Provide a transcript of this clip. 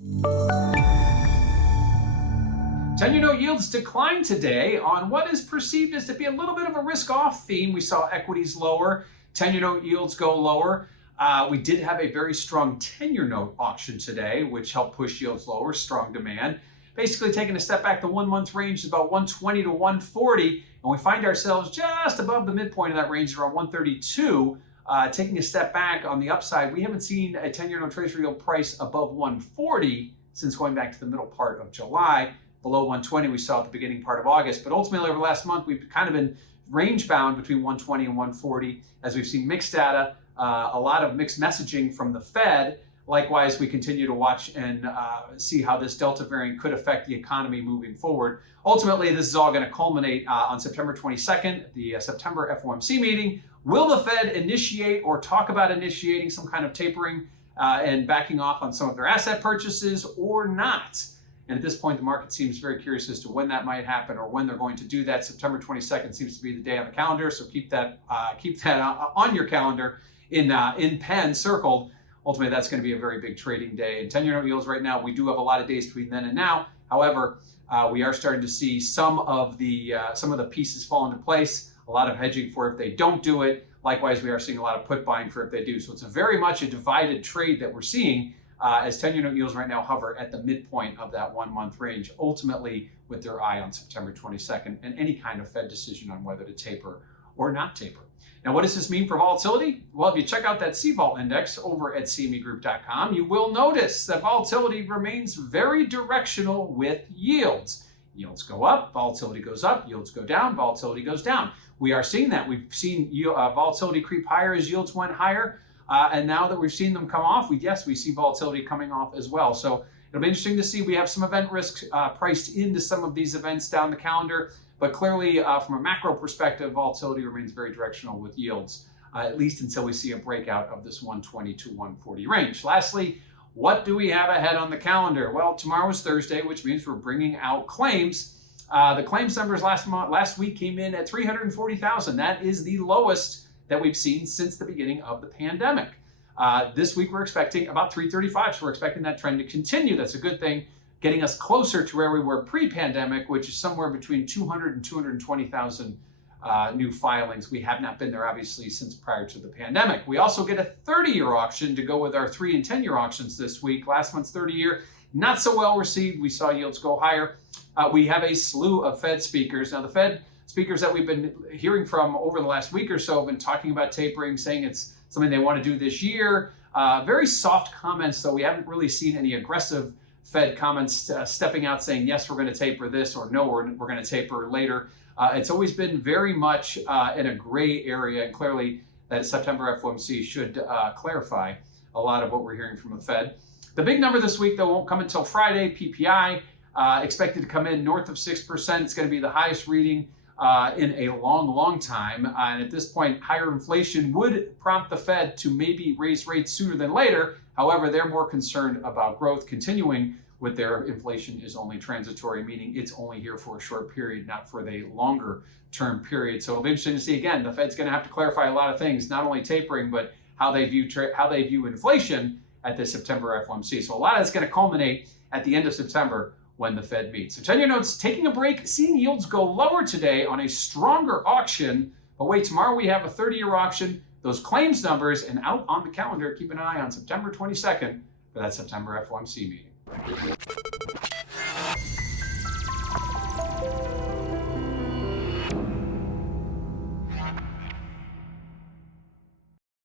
10-year note yields declined today on what is perceived as to be a little bit of a risk-off theme. We saw equities lower, 10-year note yields go lower. We did have a very strong 10-year note auction today, which helped push yields lower, strong demand. Basically taking a step back, the 1 month range is about 120 to 140, and we find ourselves just above the midpoint of that range around 132. Taking a step back on the upside, we haven't seen a 10-year note treasury yield price above 140 since going back to the middle part of July. Below 120 we saw at the beginning part of August, but ultimately over the last month we've kind of been range bound between 120 and 140 as we've seen mixed data, a lot of mixed messaging from the Fed. Likewise, we continue to watch and see how this Delta variant could affect the economy moving forward. Ultimately, this is all going to culminate on September 22nd, the September FOMC meeting. Will the Fed initiate or talk about initiating some kind of tapering and backing off on some of their asset purchases or not? And at this point, the market seems very curious as to when that might happen or when they're going to do that. September 22nd seems to be the day on the calendar, so keep that on your calendar in pen circled. Ultimately, that's going to be a very big trading day. And 10-year note yields right now, we do have a lot of days between then and now. However, we are starting to see some of the pieces fall into place. A lot of hedging for if they don't do it. Likewise, we are seeing a lot of put buying for if they do. So it's very much a divided trade that we're seeing. As 10-year note yields right now hover at the midpoint of that 1 month range, ultimately with their eye on September 22nd and any kind of Fed decision on whether to taper or not taper. Now, what does this mean for volatility? Well, if you check out that CVOL index over at cmegroup.com, you will notice that volatility remains very directional with yields. Yields go up, volatility goes up, yields go down, volatility goes down. We are seeing that. We've seen volatility creep higher as yields went higher. And now that we've seen them come off, we see volatility coming off as well. So it'll be interesting to see. We have some event risk priced into some of these events down the calendar, but clearly from a macro perspective, volatility remains very directional with yields, at least until we see a breakout of this 120 to 140 range. Lastly, what do we have ahead on the calendar? Well, tomorrow is Thursday, which means we're bringing out claims. The claims numbers last week came in at 340,000. That is the lowest that we've seen since the beginning of the pandemic. This week we're expecting about 335, so we're expecting that trend to continue. That's a good thing, getting us closer to where we were pre-pandemic, which is somewhere between 200 and 220,000 new filings. We have not been there, obviously, since prior to the pandemic. We also get a 30-year auction to go with our 3 and 10-year auctions this week. Last month's 30-year, not so well received. We saw yields go higher. We have a slew of Fed speakers. Now, the Fed speakers that we've been hearing from over the last week or so have been talking about tapering, saying it's something they want to do this year. Very soft comments, though. We haven't really seen any aggressive Fed comments stepping out saying, yes, we're going to taper this, or no, we're going to taper later. It's always been very much in a gray area, and clearly that September FOMC should clarify a lot of what we're hearing from the Fed. The big number this week, though, won't come until Friday. PPI expected to come in north of 6%. It's going to be the highest reading in a long time. And at this point, higher inflation would prompt the Fed to maybe raise rates sooner than later. However, they're more concerned about growth continuing with their inflation is only transitory, meaning it's only here for a short period, not for the longer term period. So it'll be interesting to see, again, the Fed's going to have to clarify a lot of things, not only tapering, but how they view inflation at the September FOMC. So a lot of that's going to culminate at the end of September when the Fed meets. So 10-year notes taking a break, seeing yields go lower today on a stronger auction. But wait, tomorrow we have a 30-year auction, those claims numbers, and out on the calendar, keep an eye on September 22nd for that September FOMC meeting.